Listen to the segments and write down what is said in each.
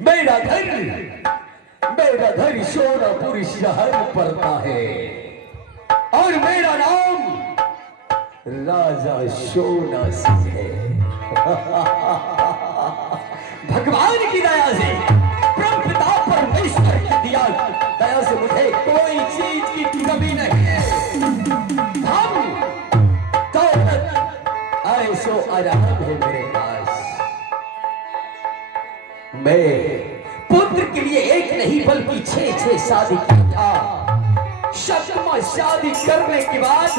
मेरा घर शोरापुर शहर पड़ता है और मेरा नाम राजा सोना सिंह है। भगवान की दया से, परमपिता परमेश्वर की दया से मुझे कोई चीज की कमी नहीं है। हम दौलत ऐशो आराम है मेरे पास। मैं पुत्र के लिए एक नहीं बल्कि 6 शादी किया था। शतमा शादी करने के बाद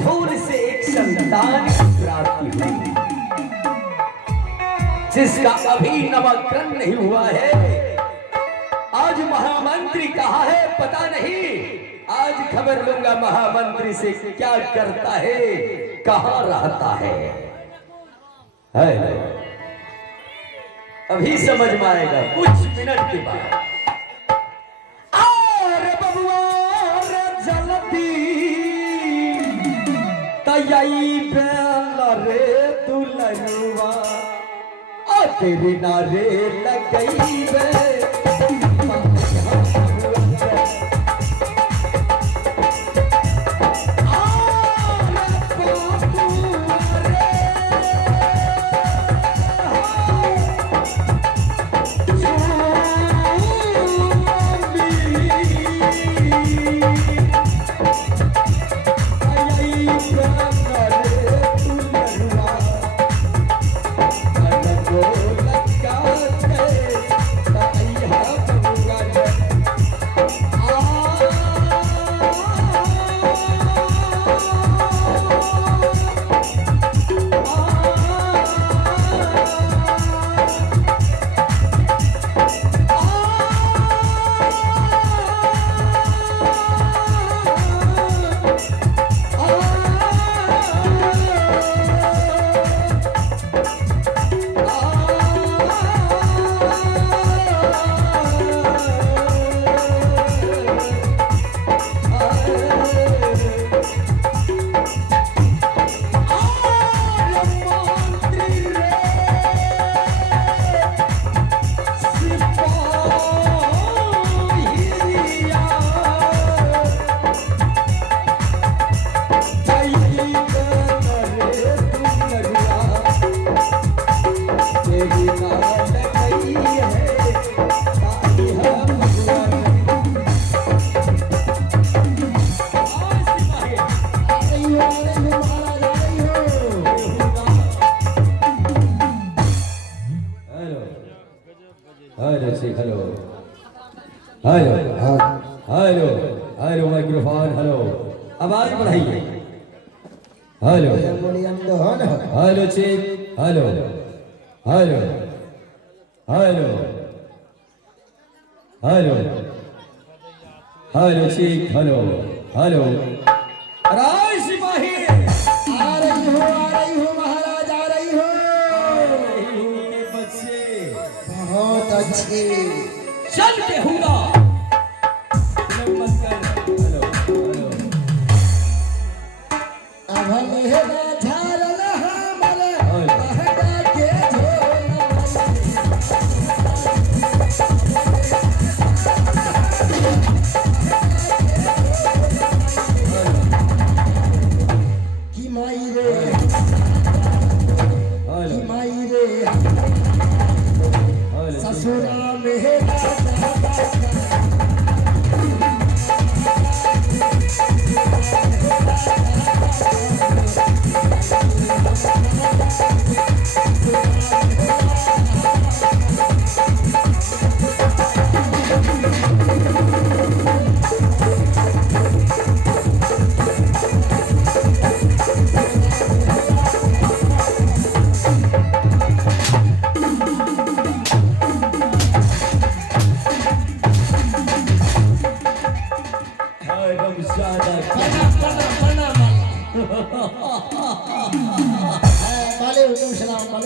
थोड़े से एक संतान की प्राप्ति हुई, जिसका अभी नामकरण नहीं हुआ है। आज महामंत्री कहाँ है पता नहीं। आज खबर लूंगा महामंत्री से क्या करता है, कहाँ रहता है। अभी समझ में आएगा कुछ मिनट के बाद। अरे बबुआ जलती तयई बेल रे दुलनुआ तेरी नारे लगई बे। हेलो माइक्रोफोन हेलो, आवाज बढ़ाइए। Hello hello check hello hello hello hello hello check hello hello. राय सिपाही आ रही हो महाराज, आ रही हो के बच्चे बहुत अच्छे। चल के हुआ ससुरा में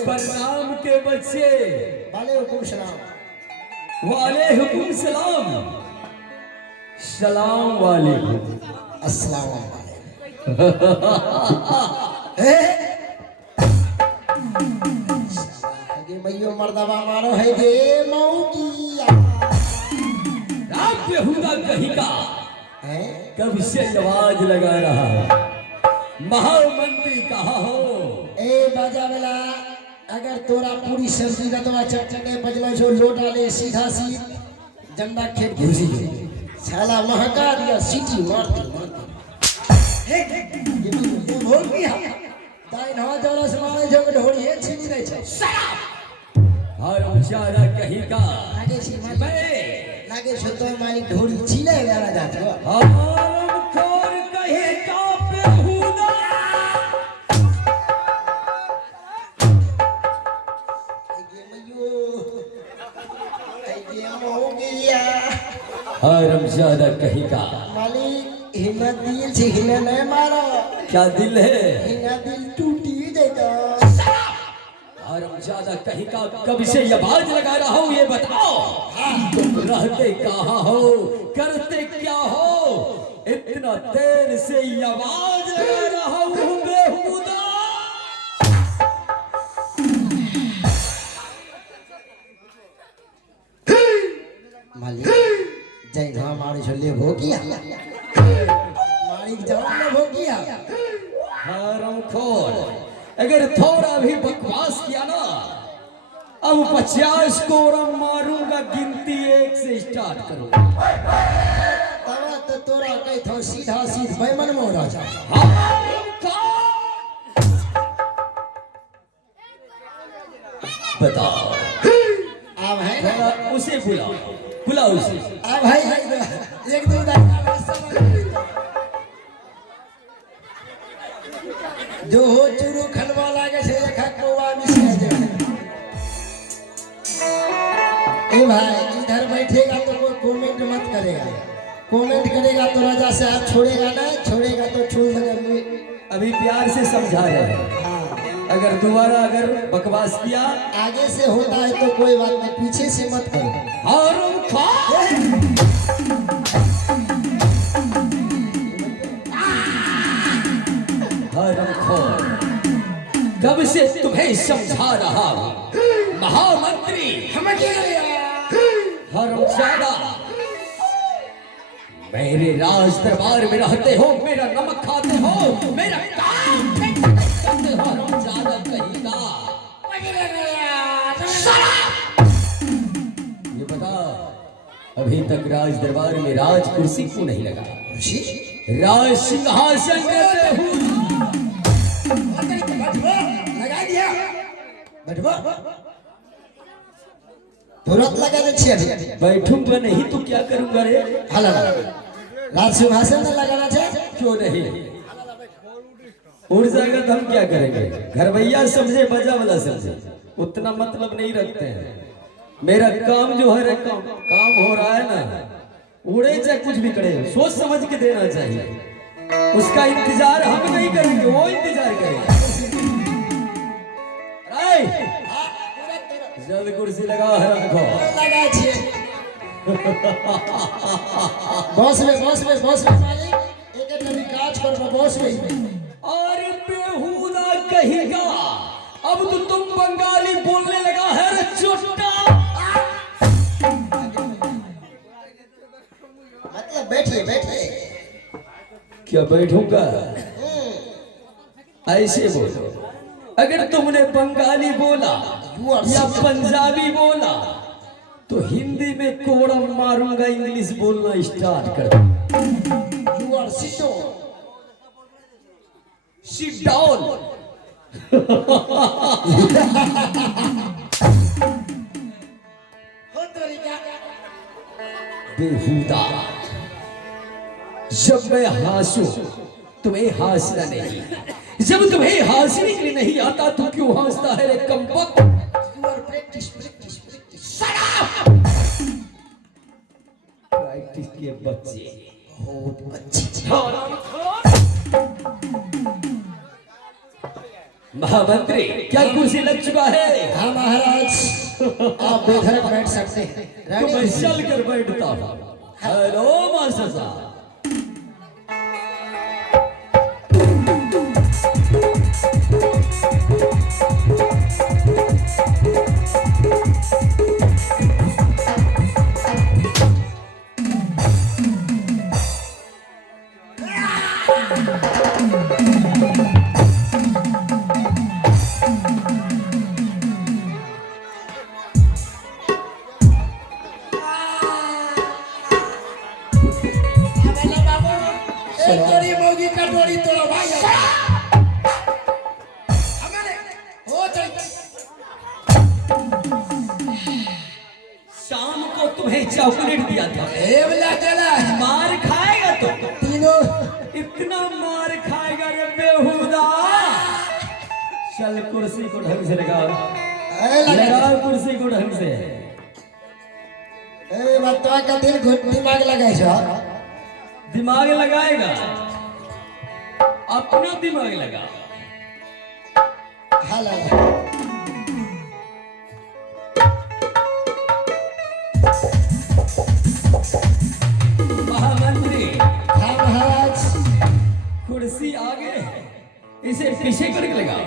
प्रणाम के बच्चे, वालेकुम सलाम। वालेकुम सलाम। सलाम वालेकुम। अस्सलाम वालेकुम। आगे भैया मर्दबा मारो है गे मौकिया राम बेहुदा कहीं का है कब से आवाज लगा रहा है महामंत्री कहा हो ए बाजा वाला अगर तोरा पूरी सब्जी रतवा चटचटे बजलो जो लोटा ले सीधा सी जंडा खेत घुसी साला महका दिया सीटी मारती ये भोल किया दाइन हो जरा से मारे जो ढोली है छीनी रही छे और बेचारा कहीं का लागे छी लागे छो तो मारी ढोली छीले वाला जात हो हम खोर कहीं का बेहुदा हरम ज्यादा कहीं का मालिक हिना दिल से हिना नहीं मारो क्या दिल है हिना दिल टूटी देगा हरम ज्यादा कहीं का कब से ये आवाज लगा रहा हूँ ये बताओ तुम रहते कहाँ हो करते क्या हो इतना देर से ये आवाज लगा रहा हूँ बेहुदा मालिक जय घा मारी छोले भोगिया मालिक जवान ने भोगिया हरम खोर अगर थोड़ा भी बकवास किया ना अब 50 को मारूंगा गिनती 1 से स्टार्ट करो तवा तो तोरा कह थो सीधा सीध बैमन में राजा बताओ अब है ना उसे बुलाओ बुलाओ उसे अब भाई एक दो जो हो चुरू खलवा लागे से एक कोवा मिसिया जे ए भाई इधर बैठेगा तो कोई कमेंट मत करेगा कमेंट करेगा तो राजा से आप छोड़ेगा ना छोड़ेगा तो छोड़ देगा अभी प्यार से समझा रहे हैं हाँ अगर दोबारा अगर बकवास किया आगे से होता है तो कोई बात नहीं पीछे से मत करो और कब से तुम्हें समझा रहा हूं महामंत्री हरमजादा मेरे राज दरबार में रहते हो मेरा नमक खाते हो मेरा काम करते हो हरमजादा कहेगा ये बता अभी तक राज दरबार में राज कुर्सी क्यों नहीं लगा राज सिंहासन कहते हूँ लगा दिया बैठो तुरंत लगा दे छी अभी बैठूंगा नहीं तो क्या करूंगा रे हला राज सिंहासन में लगाना चाहिए क्यों नहीं उड़ जाएगा तो हम क्या करेंगे घरवैया समझे बजा वाला समझे उतना मतलब नहीं रखते हैं मेरा काम जो है काम हो रहा है ना उड़े चाहे कुछ भी करे सोच समझ के देना चाहिए उसका इंतजार हम नहीं करेंगे वो इंतजार करेंगे जल्द कुर्सी लगा हरम को लगा छी बॉस में मालिक एक नवी काज कर बॉस में और बेहुदा कहेगा अब तो तुम बंगाली बोलने लगा है रे चोटा मतलब बैठिए क्या बैठूंगा ऐसे बोलो अगर तुमने बंगाली बोला या पंजाबी बोला तो हिंदी में कोड़म मारूंगा इंग्लिश बोलना स्टार्ट कर दो यू आर सिट डाउन बेहुदा जब मैं हंसू तुम्हें हंसना नहीं जब तुम्हें हंसने के लिए नहीं आता तो क्यों हंसता है रे कमबख्त प्रैक्टिस प्रैक्टिस के बच्चे बहुत अच्छी महामंत्री क्या कुर्सी लग चुका है हाँ महाराज आप बेघर बैठ सकते हैं तो मैं चल कर बैठता हूँ हेलो मास्टर साहब तोरी मोगी का डोरी तोरा भाई हमारे हो जाए शाम को तुम्हें चॉकलेट दिया था, एवला चला मार खाएगा तो तीनों इतना मार खाएगा रे बेहुदा। चल कुर्सी को ढंग से लगा कुर्सी को ढंग से। ए बतवा का दिल दिमाग लगाए छो दिमाग लगाएगा, अपना दिमाग लगा। हाँ लगा महामंत्री हाँ महाराज कुर्सी आगे इसे पीछे करके लगा।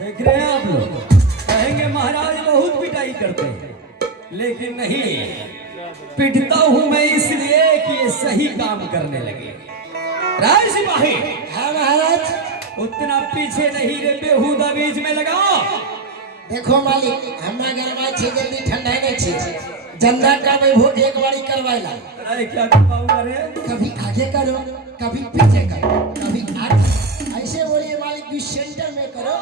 देख रहे हैं आप लोग, कहेंगे महाराज बहुत पिटाई करते हैं, लेकिन नहीं, पिटता हूं मैं इसलिए कि ये सही काम करने लगे। राय सिपाही हाँ महाराज उतना पीछे नहीं रे बेहुदा, बीच में लगाओ। देखो मालिक हमरा गरमा छे जल्दी ठंडा नहीं छे जंदा का में वो एक बारी करवाइला अरे क्या करवाऊंगा रे? कभी आगे करो कभी पीछे करो कभी आगे ऐसे बोलिए मालिक भी सेंटर में करो।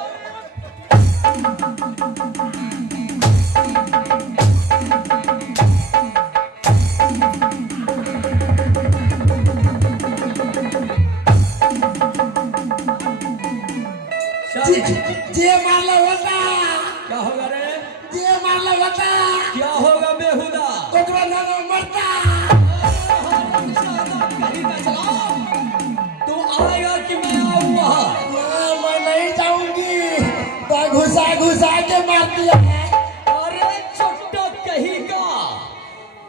जे मारला होता क्या होगा रे? जे मारला होता क्या होगा बेहुदा? ओकरा ना मरता कहीं का चलाओ। तू आएगा कि मैं आऊं वहां? ना मैं नहीं जाऊंगी तो घुसा घुसा के मार दिया। अरे छोटा कहीं का,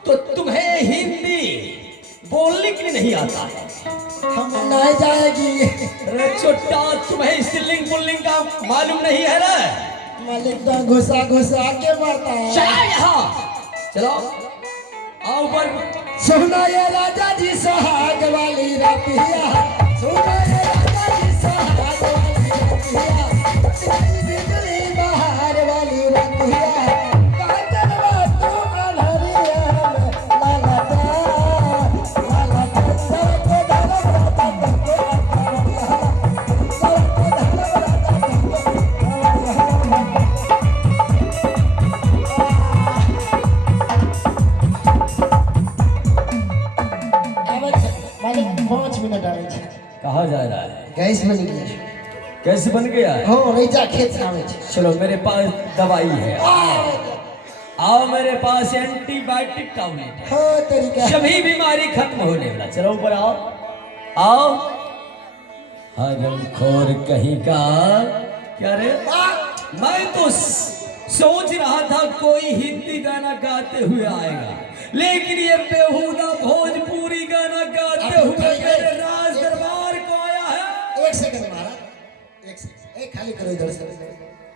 तो तुम्हें हिंदी बोलने के लिए नहीं आता है? हम नहीं जाएगी। अरे छोटा तुम्हें स्त्रीलिंग पुल्लिंग का मालूम नहीं है रे? मालिक तो घुसा घुसा के मारता है। चला यहाँ, चलो आओ ऊपर। सुनो ये राजा जी सुहाग वाली रातिया, सुनो ये राजा जी सुहाग वाली रातिया, तेरी बिजली बहार वाली रातिया, काजल तू अनहरिया लालता लालता सबको धड़कता मालिक 5 मिनट आवे छे। कहाँ जा रहा है? गैस बन गया। कैसे बन गया है? हाँ रैजा खेत से आवे छे। चलो मेरे पास दवाई है, आओ मेरे पास एंटीबायोटिक टैबलेट है, हाँ तरीका सभी बीमारी खत्म होने वाला। चलो ऊपर आओ, आओ। हरामखोर कहीं का। क्या रे? मैं तो सोच रहा था कोई हिंदी गाना गाते हुए आएगा, लेकिन ये बेहुदा भोजपुरी गाना गाते हुए मेरे राज दरबार को आया है। एक सेकंड महाराज, एक सेकंड, एक खाली करो इधर से,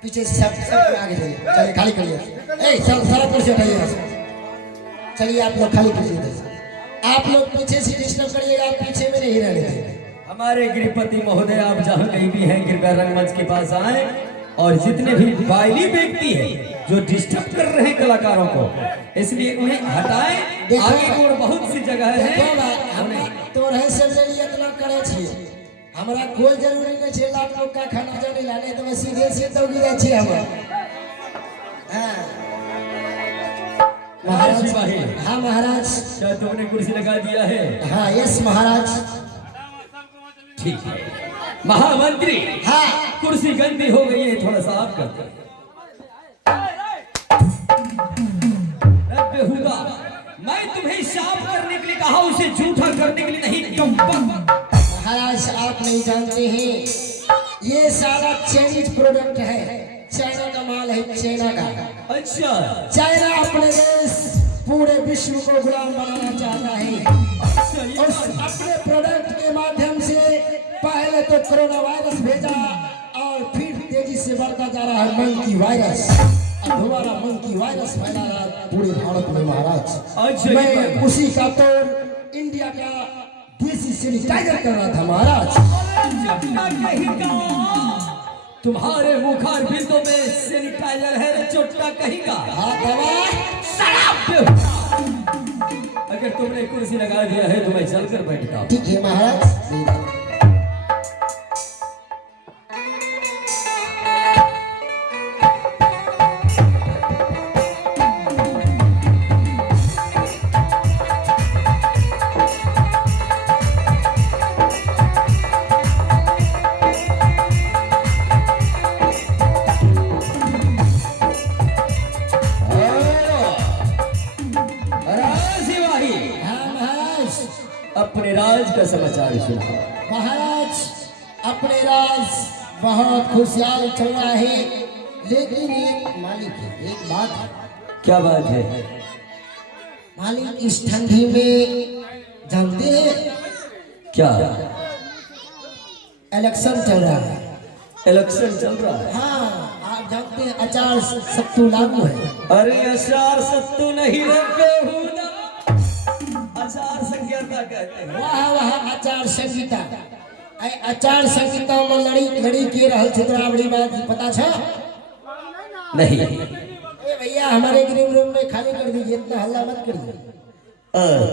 पीछे से सब आगे जाइए, चलिए खाली करिए। ए सब सारा कुर्सी उठाइए यहाँ से, चलिए आप लोग खाली कीजिए इधर से। आप लोग पीछे से डिस्टर्ब करिएगा, आप पीछे में नहीं रहने देंगे। हमारे गृहपति महोदय आप जहाँ कहीं भी हैं कृपया रंगमंच के पास आए, और जितने भी बाइली व्यक्ति हैं जो डिस्टर्ब कर रहे हैं कलाकारों को, इसलिए उन्हें हटाएं। आगे की ओर बहुत सी जगह है। तो रहे सब जल्दी इतना करे छिए, हमरा कोई जरूरी नहीं छे लाख लोग का खाना जाने लाने, तो मैं सीधे से तो गिरे छी हम। हां महाराज सिपाही, हाँ महाराज। क्या तुमने कुर्सी लगा दिया है? हाँ यस महाराज। ठीक है महामंत्री। हाँ कुर्सी गंदी हो गई है, थोड़ा साफ कर दो। बेहुदा, मैं तुम्हें साफ करने के लिए कहा, उसे झूठा करने के लिए नहीं। महाराज आप नहीं जानते हैं, ये सारा चाइनीज प्रोडक्ट है, चाइना का माल है, चाइना का। अच्छा, चाइना अपने देश पूरे विश्व को गुलाम बनाना चाहता है, और अपने प्रोडक्ट के माध्यम से पहले तो कोरोना वायरस भेजा, और फिर तेजी से बढ़ता जा रहा है मंकी वायरस, अब दोबारा मंकी वायरस फैला रहा है पूरे भारत में महाराज। अच्छा, मैं उसी का तौर इंडिया का देसी सैनिटाइजर कर रहा था महाराज। तुम्हारे मुखार बिंदु में सैनिटाइजर है रे चोट्टा कहीं का। हाँ दवा अगर तुमने कुर्सी लगा दिया है तो मैं चलकर बैठता हूँ। ठीक है महाराज। अपने राज का समाचार सुनाओ। महाराज अपने राज बहुत खुशहाल चल रहा है, लेकिन एक मालिक है, एक बात है। क्या बात है? मालिक इस ठंडी में जानते हैं क्या? इलेक्शन चल रहा है। इलेक्शन चल रहा है? हाँ, आप जानते हैं अचार सत्तू लागू है। अरे अचार सत्तू नहीं रखे हुदा, आचार संहिता कहते हैं। वाह वाह, आचार संहिता। आचार संहिता में लड़ी के रहल छे, तोरा बड़ी बात पता छ? नहीं। ए भैया हमारे ग्रीन रूम में खाली कर दीजिए, इतना हल्ला मत करिए।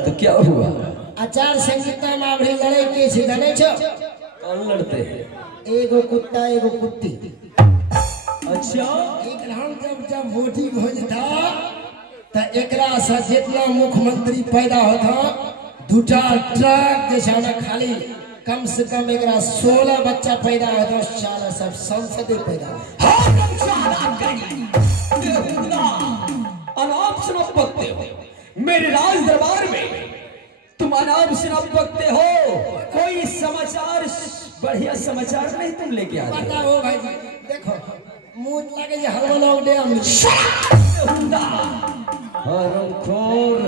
तो क्या हुआ? आचार संहिता में बड़ी लड़ाई के छे, जाने छ? कौन लड़ते हैं? एगो कुत्ता एगो कुत्ती। अच्छा, एक राउंड जब वोटिंग हो जाता तो एकरा से जितना मुख्यमंत्री पैदा होता, दूटा ट्रक जैसा ना खाली कम से कम एकरा 16 बच्चा पैदा होता, साला सब संसद पैदा होता। अनाप शनाप बकते हो मेरे राज दरबार में, तुम अनाप शनाप बकते हो। कोई समाचार, बढ़िया समाचार नहीं तुम लेके आ रहे पता हो भाई, देखो मुंह लगे ये हलवा उड़े हरामखोर,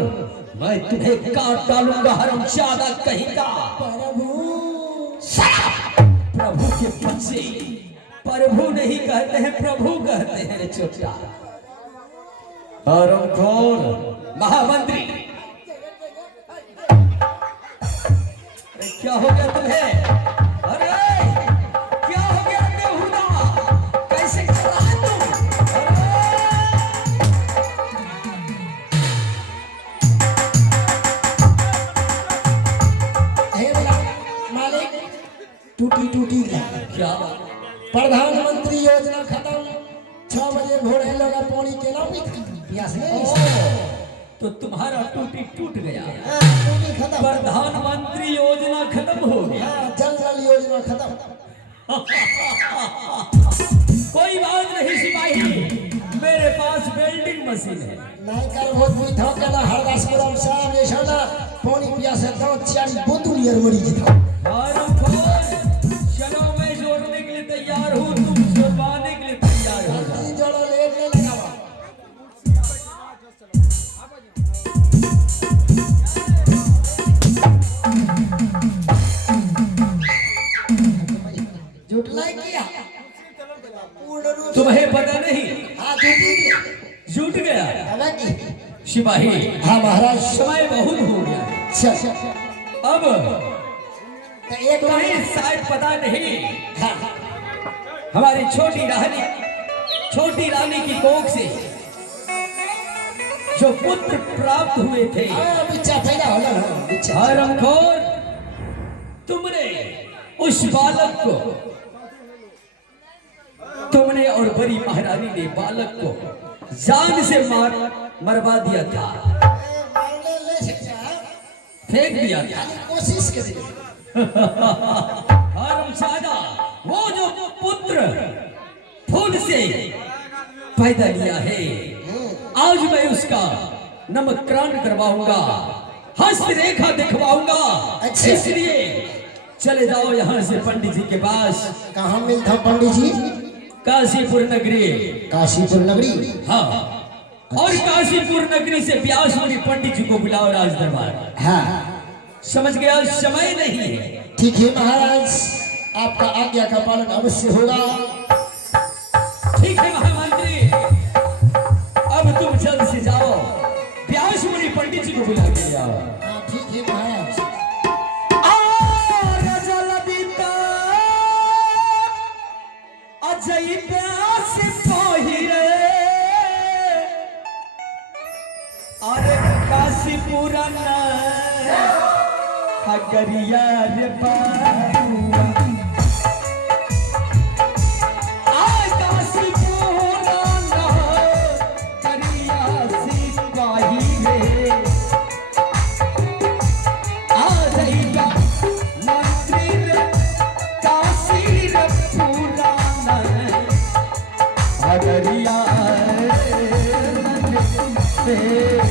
मैं तुम्हें काट डालूंगा हरामजादा कहीं का। प्रभु के बच्चे प्रभु नहीं कहते हैं, प्रभु कहते हैं रे चोटा। हरामखोर महामंत्री, क्या हो गया तुम्हें? अरे क्या हो गया बेहुदा? कैसे कर रहा है तुम? मालिक टूटी टूटी क्या? प्रधानमंत्री योजना खत्म, 6 बजे भोरे लगा पानी के ना प्यास नहीं। तो तुम्हारा टूटी टूट गया। टूटी खत्म, प्रधानमंत्री योजना खत्म हो गया। जल जल योजना खत्म। कोई बात नहीं सिपाही, मेरे पास वेल्डिंग मशीन है। नहीं कर बहुत भी था कहना हरदासपुरम साहब ये शाना पानी प्यास है तो 40 बोतल यार मरी जी था। चलो मैं जोड़ने के लिए तैयार हूँ, तुम जोड़वाने के लिए तैयार हो। तीन जोड़ा लेट नहीं लगावा। जुटलाई किया पूर्ण रूप। तुम्हें पता नहीं? हाँ जुट गया जुट सिपाही। हाँ महाराज, समय बहुत हो गया। अब तो एक तुम्हें शायद पता नहीं, हाँ हमारी छोटी रानी की कोख से जो पुत्र प्राप्त हुए थे। बिच्छा पैदा होला ना बिच्छा। हरामखोर, तुमने उस बालक को, तुमने और बड़ी महारानी ने बालक को जान से मरवा दिया था, फेंक दिया था। कोशिश करिए। हरामजादा, वो जो पुत्र खून से पैदा लिया है, आज मैं उसका नामकरण करवाऊंगा, हस्त रेखा दिखवाऊंगा। अच्छा। इसलिए चले जाओ यहाँ से पंडित जी के पास। कहाँ मिलता पंडित जी? काशीपुर नगरी। काशीपुर नगरी? हाँ, और काशीपुर नगरी से व्यास मुनि पंडित जी को बुलाओ राज दरबार। हाँ समझ गया? समय नहीं है। ठीक है महाराज, आपका आज्ञा का पालन अवश्य होगा। ठीक है महामंत्री, अब तुम जल्द से जाओ, व्यास मुनि पंडित जी को बुला के ले आओ। हाँ ठीक है महाराज। अजय प्यास पहिरे काशी पुराना हगरिया रे बाबुआ काशी पुराना हगरिया सिपाही रे जइया मंत्री रे काशी रे पुराना हगरिया रे